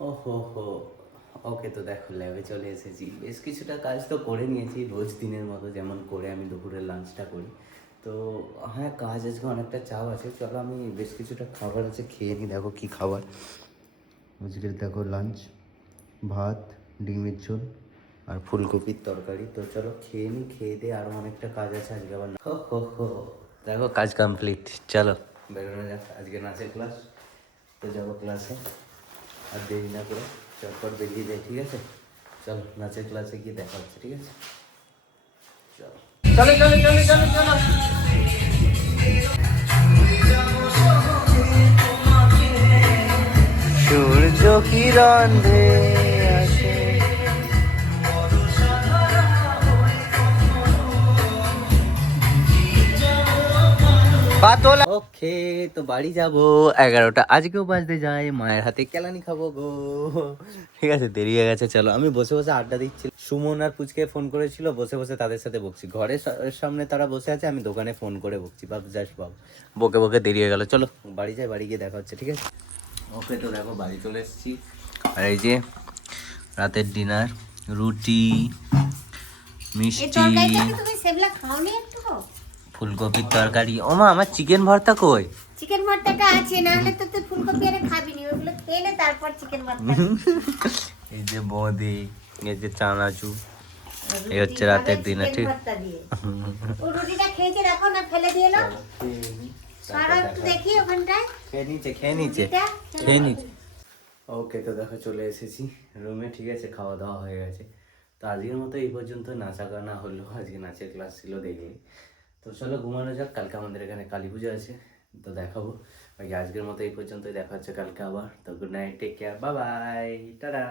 ও হো হো। ওকে, তো দেখো ল্যাবে চলে এসেছি, বেশ কিছুটা কাজ তো করে নিয়েছি রোজ দিনের মতো, যেমন করে আমি দুপুরের লাঞ্চটা করি। তো হ্যাঁ, কাজ আজকে অনেকটা চাপ আছে, চলো আমি বেশ কিছুটা খাবার আছে খেয়ে নিই। দেখো কী খাবার আজকে, দেখো লাঞ্চ, ভাত, ডিমের ঝোল আর ফুলকপির তরকারি। তো চলো খেয়ে নিই, খেয়ে দিয়ে আরও অনেকটা কাজ আছে আজকে আবার। হো হো হো, দেখো কাজ কমপ্লিট। চলো বেরোনো যাক, আজকে নাচের ক্লাস, তো যাবো ক্লাসে। আর দেরি না করে চটপট বেরিয়ে যাই, ঠিক আছে? চলো নাচের ক্লাসে গিয়ে দেখা হচ্ছে, ঠিক আছে? চলো চলো চলো চলো চলো চলো। সূর্য কিরণ ধেয়ে আসে। ওকে, তো বাড়ি যাব 11টা আজকেও বাজতে যায়, মায়ের হাতে কেলানি খাবো গো। ঠিক আছে, দেরি হয়ে গেছে। চলো, আমি বসে বসে আড্ডা দিচ্ছি। সুমন আর পুচকে ফোন করেছিল, বসে বসে তাদের সাথে বকছি। ঘরের সামনে তারা বসে আছে, আমি দোকানে ফোন করে বকছি। বাপ যাস বাপ, বকে বকে দেরি হয়ে গেল। চলো বাড়ি যাই, বাড়ি গিয়ে দেখা হচ্ছে, ঠিক আছে? ওকে, তো দেখো বাড়ি চলে এসেছি। আর এই যে রাতের ডিনার, রুটি, মিষ্টি, তুমি সেবলা খাওনি একটু? ফুলকপির তরকারি। ওমা, আমার চিকেন ভর্তা কই? চিকেন ভর্তাটা আছে, না হলে তো তুই ফুলকপি আরে খাবি নি, ওগুলো খেয়ে নে তারপর চিকেন ভর্তা। এই যে বৌদি, এই যে চানাচু, এই হচ্ছে রাতের ডিনার, ঠিক? ও রুটিটা খেয়েছে, দেখো না ফেলে দিয়ে এলো। সারা একটু দেখি ওখানটায় খেয়ে নিচে, খেয়ে নিচে, খেয়ে নিচে। ওকে, তো দেখো চলে এসেছি রুমে, ঠিক আছে? খাওয়া দাওয়া হয়ে গেছে। তো আজকের মতো এই পর্যন্ত, নাচা গানা হলো, আজকে নাচের ক্লাস ছিল দেখলে। তো চলো ঘুমানো যাক, কালকে আমাদের এখানে কালী পুজো আছে, তো দেখাবো। বাকি আজকের মতো এই পর্যন্তই, দেখা হচ্ছে কালকে আবার। তো good night, take care, bye bye, tata.